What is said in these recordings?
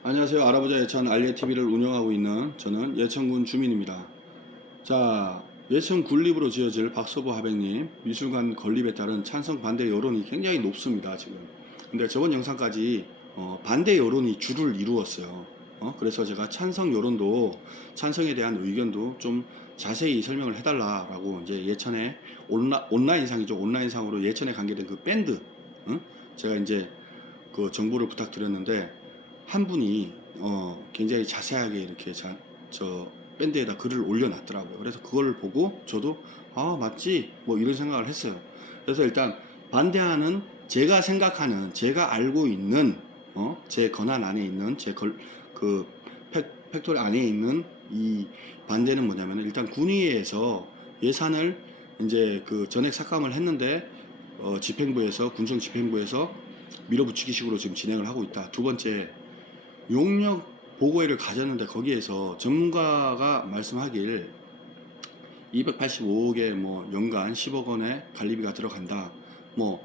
안녕하세요. 알아보자 예천 알예TV를 운영하고 있는 저는 예천군 주민입니다. 자, 예천 군립으로 지어질 박서보 하백님 미술관 건립에 따른 찬성 반대 여론이 굉장히 높습니다. 지금. 근데 저번 영상까지 반대 여론이 주를 이루었어요. 그래서 제가 찬성 여론도 찬성에 대한 의견도 좀 자세히 설명을 해달라라고 이제 예천의 온라인상이죠. 온라인상으로 예천에 관계된 그 밴드, 제가 이제 그 정보를 부탁드렸는데 한 분이 굉장히 자세하게 이렇게 저 밴드에다 글을 올려놨더라고요. 그래서 그걸 보고 저도 아 맞지 뭐 이런 생각을 했어요. 그래서 일단 반대하는 제가 생각하는 제가 알고 있는 제 권한 안에 있는 그 팩토리 안에 있는 이 반대는 뭐냐면 일단 군위에서 예산을 이제 그 전액 삭감을 했는데 집행부에서 군청 집행부에서 밀어붙이기식으로 지금 진행을 하고 있다. 두 번째 용역 보고회를 가졌는데 거기에서 전문가가 말씀하길 285억에 뭐 연간 10억 원의 관리비가 들어간다. 뭐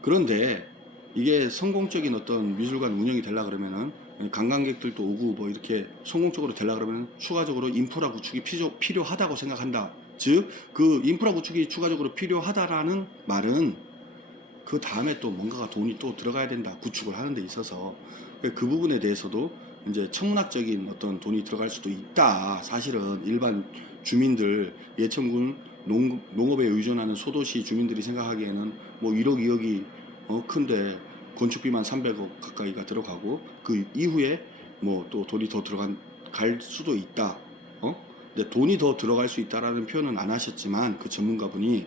그런데 이게 성공적인 어떤 미술관 운영이 되려 그러면은 관광객들도 오고 뭐 이렇게 성공적으로 되려 그러면 추가적으로 인프라 구축이 필요하다고 생각한다. 즉 그 인프라 구축이 추가적으로 필요하다라는 말은 그 다음에 또 뭔가가 돈이 또 들어가야 된다. 구축을 하는 데 있어서 그 부분에 대해서도 이제 천문학적인 어떤 돈이 들어갈 수도 있다. 사실은 일반 주민들 예천군 농업에 의존하는 소도시 주민들이 생각하기에는 뭐 1억 2억이 큰데 건축비만 300억 가까이가 들어가고 그 이후에 뭐 또 돈이 더 갈 수도 있다. 근데 돈이 더 들어갈 수 있다라는 표현은 안 하셨지만 그 전문가분이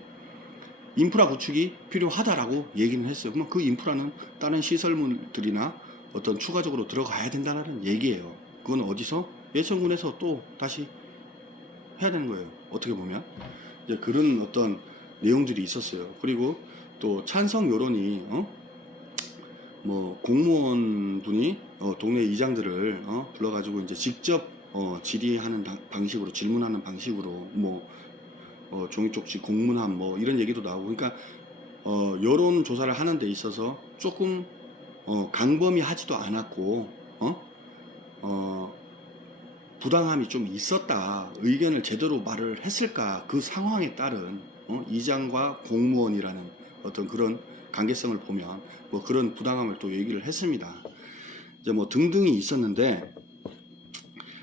인프라 구축이 필요하다라고 얘기는 했어요. 그러면 그 인프라는 다른 시설물들이나 어떤 추가적으로 들어가야 된다는 얘기예요. 그건 어디서? 예천군에서 또 다시 해야 되는 거예요. 어떻게 보면. 이제 그런 어떤 내용들이 있었어요. 그리고 또 찬성 여론이, 뭐, 공무원 분이, 동네 이장들을, 불러가지고 이제 직접, 질의하는 방식으로, 질문하는 방식으로, 뭐, 종이 쪽지 공문함 뭐 이런 얘기도 나오고 그러니까 여론 조사를 하는 데 있어서 조금 강범위하지도 않았고 부당함이 좀 있었다. 의견을 제대로 말을 했을까? 그 상황에 따른 이장과 공무원이라는 어떤 그런 관계성을 보면 뭐 그런 부당함을 또 얘기를 했습니다. 이제 뭐 등등이 있었는데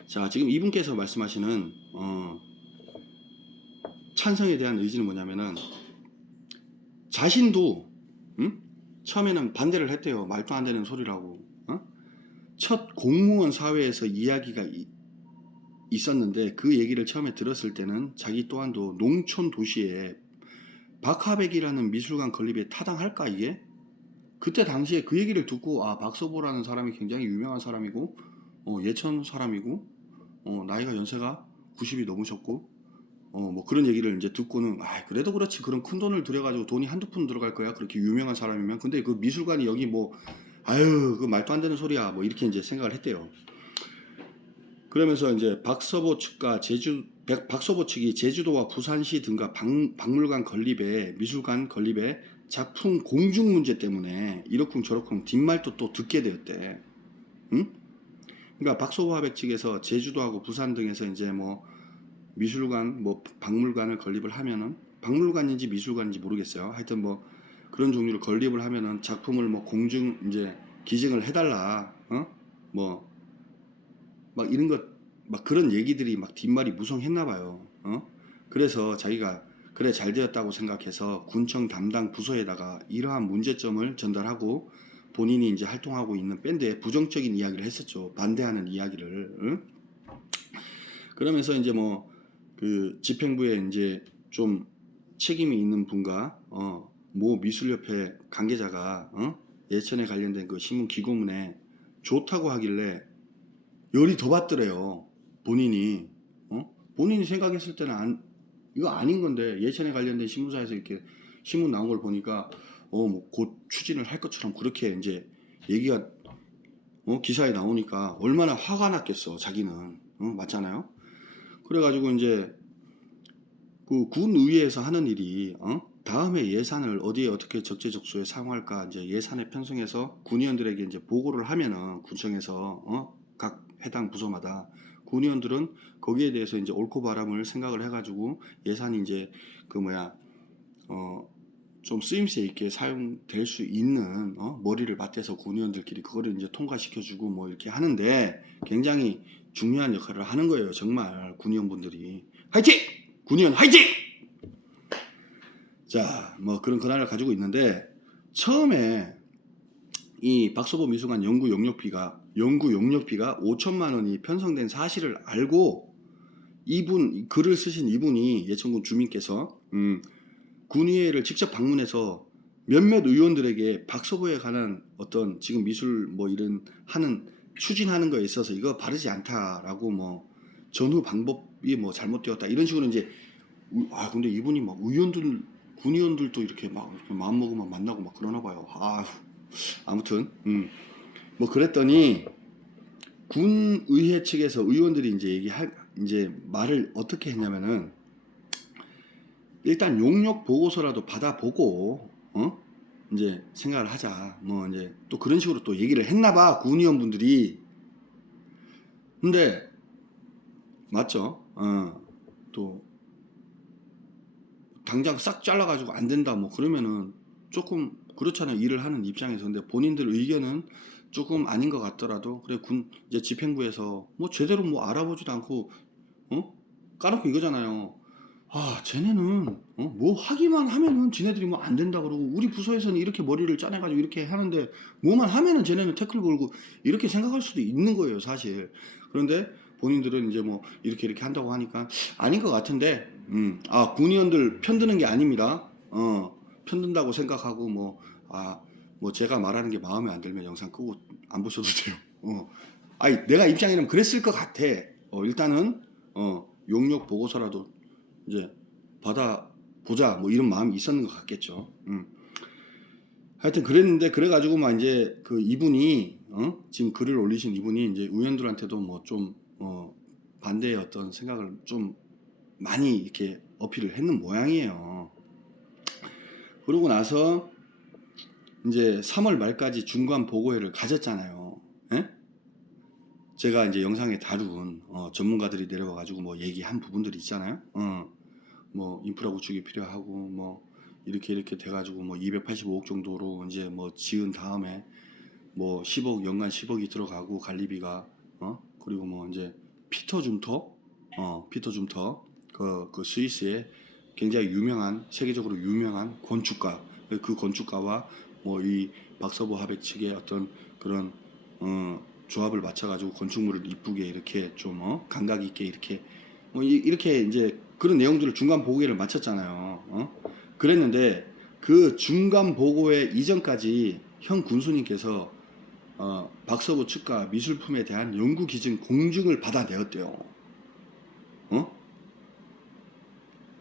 자 지금 이분께서 말씀하시는 찬성에 대한 의지는 뭐냐면은 자신도 처음에는 반대를 했대요. 말도 안 되는 소리라고. 첫 공무원 사회에서 이야기가 있었는데 그 얘기를 처음에 들었을 때는 자기 또한도 농촌 도시에 박하백이라는 미술관 건립에 타당할까 이게? 그때 당시에 그 얘기를 듣고 아 박서보라는 사람이 굉장히 유명한 사람이고 예천 사람이고 나이가 연세가 90이 넘으셨고 뭐 그런 얘기를 이제 듣고는 아 그래도 그렇지 그런 큰 돈을 들여가지고 돈이 한두 푼 들어갈 거야 그렇게 유명한 사람이면 근데 그 미술관이 여기 뭐 아유 그 말도 안 되는 소리야 뭐 이렇게 이제 생각을 했대요. 그러면서 이제 박서보 측이 제주도와 부산시 등과 박물관 건립에 미술관 건립에 작품 공중 문제 때문에 이러쿵저러쿵 뒷말도 또 듣게 되었대. 응? 그러니까 박서보 화백 측에서 제주도하고 부산 등에서 이제 뭐 미술관, 뭐 박물관을 건립을 하면은 박물관인지 미술관인지 모르겠어요. 하여튼 뭐 그런 종류를 건립을 하면은 작품을 뭐 공중 이제 기증을 해달라, 뭐 막 이런 것 막 그런 얘기들이 막 뒷말이 무성했나 봐요. 그래서 자기가 그래 잘 되었다고 생각해서 군청 담당 부서에다가 이러한 문제점을 전달하고 본인이 이제 활동하고 있는 밴드에 부정적인 이야기를 했었죠. 반대하는 이야기를. 그러면서 이제 뭐 그 집행부에 이제 좀 책임이 있는 분과 모 미술협회 관계자가 예천에 관련된 그 신문 기고문에 좋다고 하길래 열이 더 받더래요. 본인이 본인이 생각했을 때는 이거 아닌 건데 예천에 관련된 신문사에서 이렇게 신문 나온 걸 보니까 뭐 곧 추진을 할 것처럼 그렇게 이제 얘기가 기사에 나오니까 얼마나 화가 났겠어 자기는 맞잖아요. 그래가지고 이제 그 군의회에서 하는 일이 다음에 예산을 어디에 어떻게 적재적소에 사용할까 이제 예산에 편성해서 군의원들에게 이제 보고를 하면은 군청에서 각 해당 부서마다 군의원들은 거기에 대해서 이제 옳고 바람을 생각을 해가지고 예산이 이제 그 뭐야 좀 쓰임새 있게 사용될 수 있는 머리를 맞대서 군의원들끼리 그거를 이제 통과시켜주고 뭐 이렇게 하는데 굉장히 중요한 역할을 하는 거예요. 정말 군의원분들이 화이팅! 군의원 화이팅! 자, 뭐 그런 권한을 가지고 있는데 처음에 이 박서보 미술관 연구 용역비가 5천만 원이 편성된 사실을 알고 이분 글을 쓰신 이분이 예천군 주민께서 군의회를 직접 방문해서 몇몇 의원들에게 박서보에 관한 어떤 지금 미술 뭐 이런 하는 추진하는 거에 있어서 이거 바르지 않다라고 뭐 전후 방법이 뭐 잘못되었다 이런 식으로 이제 근데 이분이 막 군의원들도 이렇게 막 이렇게 마음 먹으면 만나고 막 그러나 봐요. 아무튼 뭐 그랬더니 군의회 측에서 의원들이 이제 이제 말을 어떻게 했냐면은 일단 용역 보고서라도 받아보고 이제 생각을 하자. 뭐 이제 또 그런 식으로 또 얘기를 했나봐 군의원분들이. 근데 맞죠? 또 당장 싹 잘라가지고 안 된다 뭐 그러면은 조금 그렇잖아요. 일을 하는 입장에서. 근데 본인들 의견은 조금 아닌 것 같더라도 그래 이제 집행부에서 뭐 제대로 뭐 알아보지도 않고 까놓고 이거잖아요. 쟤네는 뭐 하기만 하면은 지네들이 뭐 안 된다 그러고 우리 부서에서는 이렇게 머리를 짜내가지고 이렇게 하는데 뭐만 하면은 쟤네는 태클 걸고 이렇게 생각할 수도 있는 거예요 사실. 그런데 본인들은 이제 뭐 이렇게 한다고 하니까 아닌 것 같은데 군의원들 편드는 게 아닙니다. 편든다고 생각하고 뭐 제가 말하는 게 마음에 안 들면 영상 끄고 안 보셔도 돼요. 내가 입장에는 그랬을 것 같아. 일단은 용역 보고서라도 이제 받아보자 뭐 이런 마음이 있었는 것 같겠죠. 하여튼 그랬는데 그래가지고 막 이제 그 이분이 지금 글을 올리신 이분이 이제 의원들한테도 뭐 좀 반대의 어떤 생각을 좀 많이 이렇게 어필을 했는 모양이에요. 그러고 나서 이제 3월 말까지 중간 보고회를 가졌잖아요. 에? 제가 이제 영상에 다룬 전문가들이 내려와가지고 뭐 얘기한 부분들이 있잖아요. 뭐 인프라 구축이 필요하고 뭐 이렇게 돼가지고 뭐 285억 정도로 이제 뭐 지은 다음에 뭐 10억 연간 10억이 들어가고 관리비가 그리고 뭐 이제 피터 줌터 그 스위스의 굉장히 유명한 세계적으로 유명한 건축가 그 건축가와 뭐 이 박서보 하백 측의 어떤 그런 조합을 맞춰가지고 건축물을 이쁘게 이렇게 좀 감각 있게 이렇게 뭐 이렇게 이제 그런 내용들을 중간 보고회를 마쳤잖아요. 그랬는데 그 중간 보고회 이전까지 현 군수님께서 박서보 측과 미술품에 대한 연구 기준 공증을 받아내었대요.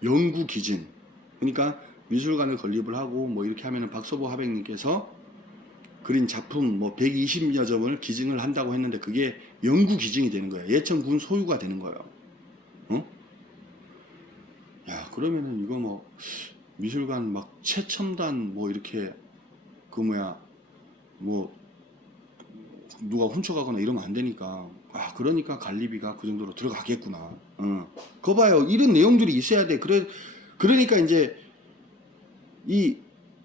연구 기준. 그러니까 미술관을 건립을 하고 뭐 이렇게 하면은 박서보 하백님께서 그린 작품 뭐 120여 점을 기증을 한다고 했는데 그게 연구 기증이 되는 거예요. 예천군 소유가 되는 거예요. 야, 그러면은 이거 뭐 미술관 막 최첨단 뭐 이렇게 그 뭐 누가 훔쳐가거나 이러면 안 되니까 그러니까 관리비가 그 정도로 들어가겠구나. 그거 봐요. 이런 내용들이 있어야 돼. 그러니까 이제 이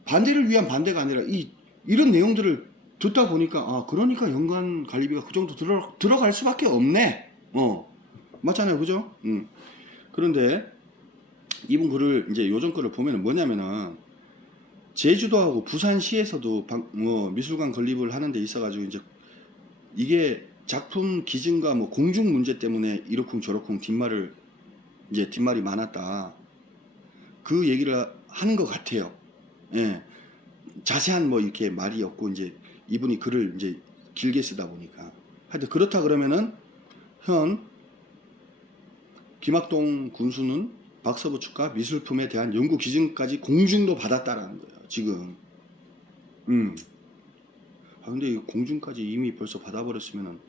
반대를 위한 반대가 아니라 이런 내용들을 듣다 보니까 그러니까 연간 관리비가 그 정도 들어갈 수밖에 없네. 맞잖아요, 그죠? 그런데 이분 글을 이제 요전 글을 보면은 뭐냐면은 제주도하고 부산시에서도 미술관 건립을 하는 데 있어가지고 이제 이게 작품 기증과 뭐 공중 문제 때문에 이러쿵 저러쿵 뒷말이 많았다. 그 얘기를 하는 것 같아요. 예. 자세한 뭐 이렇게 말이 없고 이제 이분이 글을 이제 길게 쓰다 보니까. 하여튼 그렇다 그러면은 현 김학동 군수는 박서보 측과 미술품에 대한 연구 기증까지 공증도 받았다라는 거예요. 지금. 근데 이 공증까지 이미 벌써 받아버렸으면은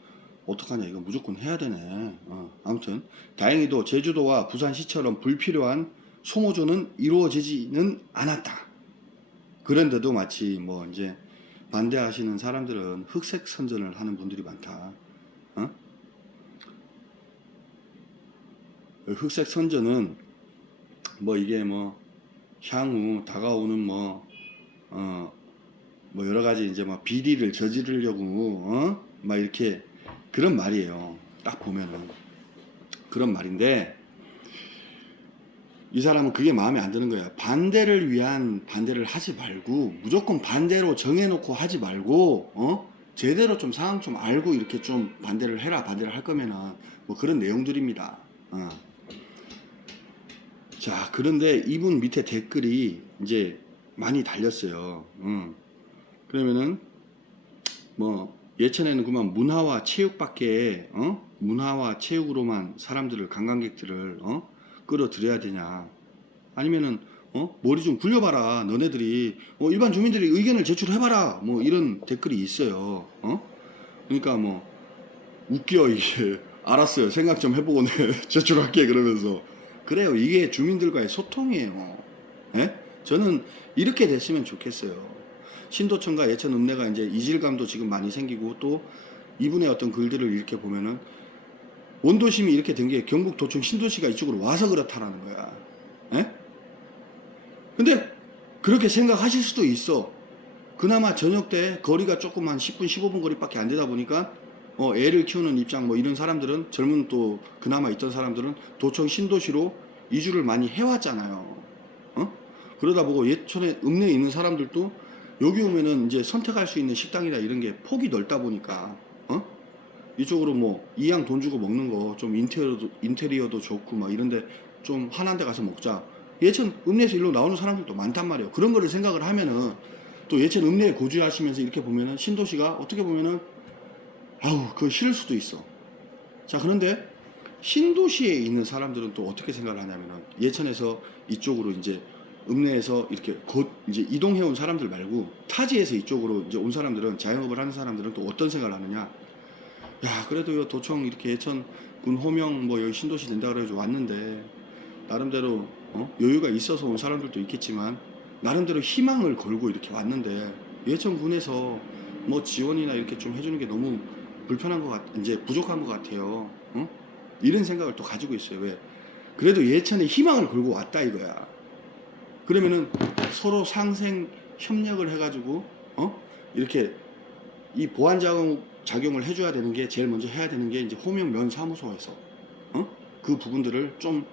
어떡하냐. 이거 무조건 해야 되네. 아무튼 다행히도 제주도와 부산시처럼 불필요한 소모전은 이루어지지는 않았다. 그런데도 마치 뭐 이제 반대하시는 사람들은 흑색 선전을 하는 분들이 많다. 흑색 선전은 뭐 이게 뭐 향후 다가오는 뭐 여러 가지 이제 뭐 비리를 저지르려고 막 이렇게 그런 말이에요. 딱 보면은 그런 말인데 이 사람은 그게 마음에 안 드는 거야. 반대를 위한 반대를 하지 말고 무조건 반대로 정해놓고 하지 말고 제대로 좀 상황 좀 알고 이렇게 좀 반대를 해라. 반대를 할 거면은 뭐 그런 내용들입니다. 자, 그런데 이분 밑에 댓글이 이제 많이 달렸어요. 그러면은 뭐 예전에는 그만 문화와 체육밖에 문화와 체육으로만 사람들을 관광객들을 끌어들여야 되냐? 아니면은 머리 좀 굴려봐라. 너네들이 일반 주민들이 의견을 제출해봐라. 뭐 이런 댓글이 있어요. 그러니까 뭐 웃겨 이게. 알았어요. 생각 좀 해보고 내 제출할게 그러면서. 그래요. 이게 주민들과의 소통이에요. 예? 저는 이렇게 됐으면 좋겠어요. 신도청과 예천 읍내가 이제 이질감도 지금 많이 생기고 또 이분의 어떤 글들을 이렇게 보면은 원도심이 이렇게 된 게 경북도청 신도시가 이쪽으로 와서 그렇다라는 거야. 예? 근데 그렇게 생각하실 수도 있어. 그나마 저녁 때 거리가 조금 한 10분, 15분 거리밖에 안 되다 보니까 애를 키우는 입장 뭐 이런 사람들은 젊은 또 그나마 있던 사람들은 도청 신도시로 이주를 많이 해왔잖아요. 그러다 보고 예천에 읍내에 있는 사람들도 여기 오면은 이제 선택할 수 있는 식당이나 이런 게 폭이 넓다 보니까 이쪽으로 뭐 이양 돈 주고 먹는 거 좀 인테리어도 좋고 막 이런데 좀 한한 데 가서 먹자. 예천 읍내에서 일로 나오는 사람들도 많단 말이에요. 그런 거를 생각을 하면은 또 예천 읍내에 거주하시면서 이렇게 보면은 신도시가 어떻게 보면은 아우 그거 싫을 수도 있어. 자, 그런데 신도시에 있는 사람들은 또 어떻게 생각을 하냐면은 예천에서 이쪽으로 이제 읍내에서 이렇게 곧 이제 이동해 온 사람들 말고 타지에서 이쪽으로 이제 온 사람들은 자영업을 하는 사람들은 또 어떤 생각을 하느냐? 야, 그래도 요 도청 이렇게 예천 군 호명 뭐 여기 신도시 된다 그래가지고 왔는데 나름대로 여유가 있어서 온 사람들도 있겠지만 나름대로 희망을 걸고 이렇게 왔는데 예천 군에서 뭐 지원이나 이렇게 좀 해주는 게 너무 불편한 것 이제 부족한 것 같아요. 이런 생각을 또 가지고 있어요. 왜? 그래도 예천에 희망을 걸고 왔다 이거야. 그러면은 서로 상생 협력을 해가지고 이렇게 이 보완 작용을 해줘야 되는 게 제일 먼저 해야 되는 게 이제 호명 면사무소에서 그 부분들을 좀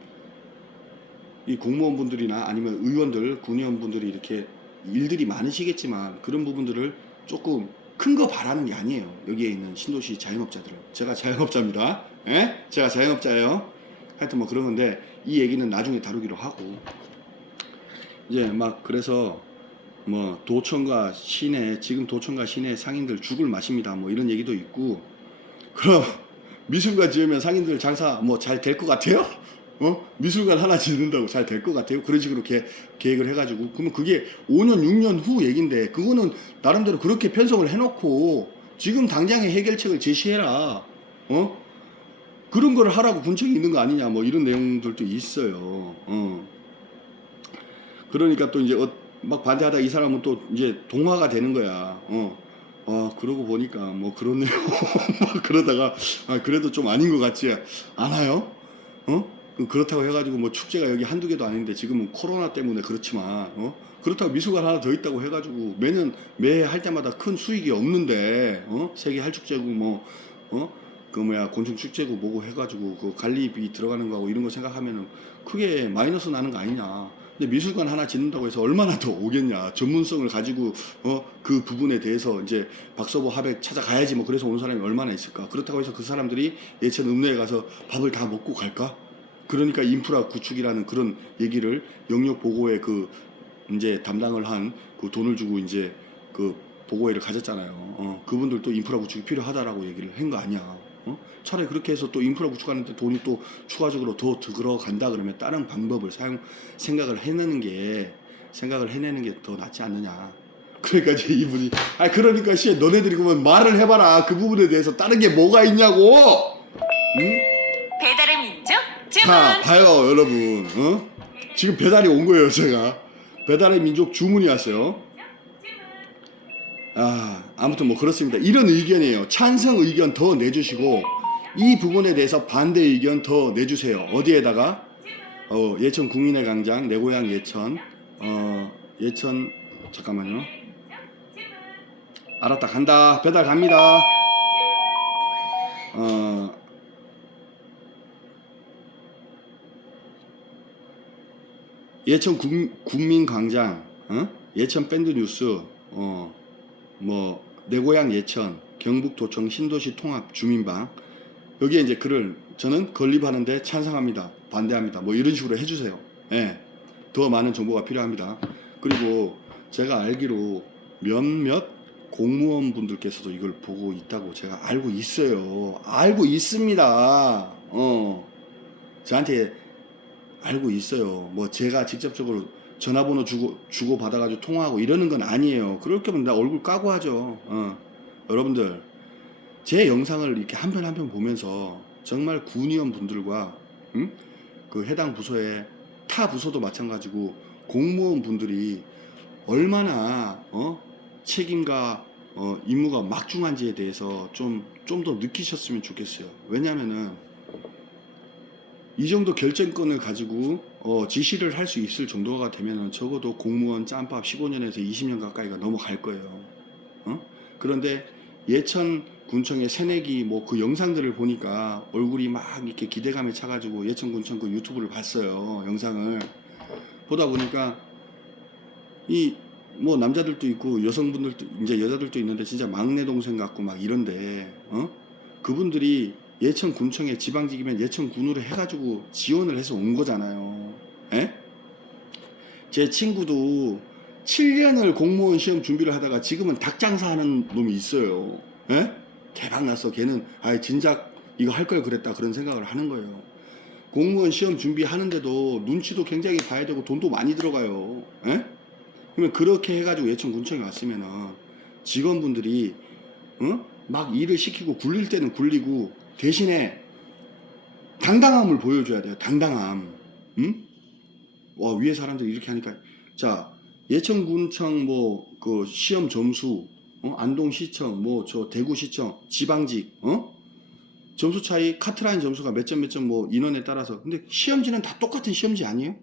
이 공무원분들이나 아니면 의원들, 군의원분들이 이렇게 일들이 많으시겠지만 그런 부분들을 조금 큰 거 바라는 게 아니에요. 여기에 있는 신도시 자영업자들은. 제가 자영업자입니다. 예? 제가 자영업자예요. 하여튼 뭐 그런 건데 이 얘기는 나중에 다루기로 하고 이제 막 그래서 뭐 도청과 시내 지금 도청과 시내 상인들 죽을 맛입니다. 뭐 이런 얘기도 있고 그럼 미술관 지으면 상인들 장사 뭐 잘 될 것 같아요? 미술관 하나 짓는다고 잘 될 것 같아요? 그런 식으로 계획을 해가지고 그러면 그게 5년 6년 후 얘긴데 그거는 나름대로 그렇게 편성을 해놓고 지금 당장의 해결책을 제시해라. 그런 걸 하라고 군청이 있는 거 아니냐 뭐 이런 내용들도 있어요. 그러니까 또 이제 막 반대하다 이 사람은 또 이제 동화가 되는 거야. 그러고 보니까 뭐 그렇네요. 그러다가 그래도 좀 아닌 것 같지 않아요? 그렇다고 해가지고 뭐 축제가 여기 한두 개도 아닌데 지금은 코로나 때문에 그렇지만 그렇다고 미술관 하나 더 있다고 해가지고 매해 할 때마다 큰 수익이 없는데 세계 할축제고 그 곤충 축제고 뭐고 해가지고 그 관리비 들어가는 거하고 이런 거 생각하면은 크게 마이너스 나는 거 아니냐. 근데 미술관 하나 짓는다고 해서 얼마나 더 오겠냐. 전문성을 가지고 그 부분에 대해서 이제 박서보 하백 찾아가야지 뭐 그래서 오는 사람이 얼마나 있을까. 그렇다고 해서 그 사람들이 예천 읍내에 가서 밥을 다 먹고 갈까? 그러니까 인프라 구축이라는 그런 얘기를 영역 보고에 그 이제 담당을 한 그 돈을 주고 이제 그 보고회를 가졌잖아요. 그분들도 인프라 구축이 필요하다라고 얘기를 한 거 아니야. 차라리 그렇게 해서 또 인프라 구축하는데 돈이 또 추가적으로 더 들어간다 그러면 다른 방법을 생각을 해내는 게 더 낫지 않느냐. 그러니까 이제 이분이 그러니까 너네들이 그러면 말을 해봐라. 그 부분에 대해서 다른 게 뭐가 있냐고. 응? 배달의 민족 주문. 자, 봐요 여러분. 지금 배달이 온 거예요. 제가 배달의 민족 주문이 왔어요. 아무튼 뭐 그렇습니다. 이런 의견이에요. 찬성 의견 더 내주시고 이 부분에 대해서 반대 의견 더 내주세요. 어디에다가 예천 국민의 광장, 내 고향 예천, 예천, 잠깐만요. 알았다, 간다. 배달 갑니다. 예천 국민광장, 예천 밴드뉴스, 뭐 내 고향 예천, 경북도청 신도시 통합 주민방, 여기에 이제 글을 저는 건립하는데 찬성합니다, 반대합니다, 뭐 이런 식으로 해주세요. 예, 더 많은 정보가 필요합니다. 그리고 제가 알기로 몇몇 공무원분들께서도 이걸 보고 있다고 제가 알고 있어요. 알고 있습니다. 저한테 알고 있어요. 뭐 제가 직접적으로 전화번호 주고 받아가지고 통화하고 이러는 건 아니에요. 그럴 거면 나 얼굴 까고 하죠. 여러분들 제 영상을 이렇게 한 편 한 편 보면서 정말 군의원 분들과 그 해당 부서의 타 부서도 마찬가지고 공무원 분들이 얼마나 책임과 임무가 막중한지에 대해서 좀 더 느끼셨으면 좋겠어요. 왜냐면은 이 정도 결정권을 가지고 지시를 할 수 있을 정도가 되면 적어도 공무원 짬밥 15년에서 20년 가까이가 넘어갈 거예요. 그런데 예천 군청의 새내기 뭐 그 영상들을 보니까 얼굴이 막 이렇게 기대감에 차가지고 예천 군청 그 유튜브를 봤어요. 영상을 보다 보니까 이 뭐 남자들도 있고 여성분들도 이제 여자들도 있는데 진짜 막내 동생 같고 막 이런데 그분들이 예천 군청에 지방직이면 예천 군으로 해가지고 지원을 해서 온 거잖아요. 에? 제 친구도 7년을 공무원 시험 준비를 하다가 지금은 닭 장사하는 놈이 있어요. 에? 대박 났어. 걔는 진작 이거 할 걸 그랬다 그런 생각을 하는 거예요. 공무원 시험 준비하는데도 눈치도 굉장히 봐야 되고 돈도 많이 들어가요. 에? 그러면 그렇게 해가지고 예천 군청에 왔으면은 직원분들이 막 일을 시키고 굴릴 때는 굴리고 대신에 당당함을 보여줘야 돼요. 당당함. 와, 위에 사람들이 이렇게 하니까. 자, 예천군청 뭐 그 시험 점수, 안동시청, 뭐 저 대구시청, 지방직, 점수 차이 카트라인 점수가 몇 점 뭐 인원에 따라서. 근데 시험지는 다 똑같은 시험지 아니에요?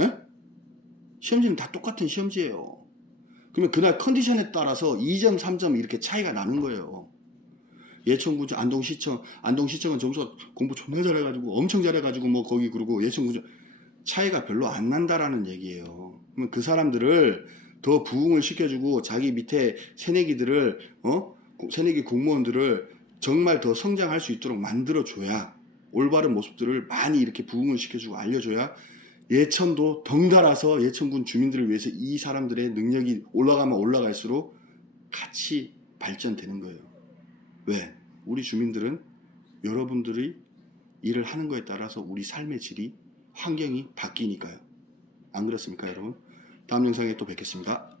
에? 시험지는 다 똑같은 시험지예요. 그러면 그날 컨디션에 따라서 2점, 3점 이렇게 차이가 나는 거예요. 예천군청, 안동시청은 점수가 공부 존나 잘해가지고 엄청 잘해가지고 뭐 거기 그러고 예천군청 차이가 별로 안 난다라는 얘기예요. 그러면 그 사람들을 더 부응을 시켜주고 자기 밑에 새내기들을 새내기 공무원들을 정말 더 성장할 수 있도록 만들어줘야 올바른 모습들을 많이 이렇게 부응을 시켜주고 알려줘야 예천도 덩달아서 예천군 주민들을 위해서 이 사람들의 능력이 올라가면 올라갈수록 같이 발전되는 거예요. 왜? 우리 주민들은 여러분들이 일을 하는 거에 따라서 우리 삶의 질이 환경이 바뀌니까요. 안 그렇습니까, 여러분? 다음 영상에 또 뵙겠습니다.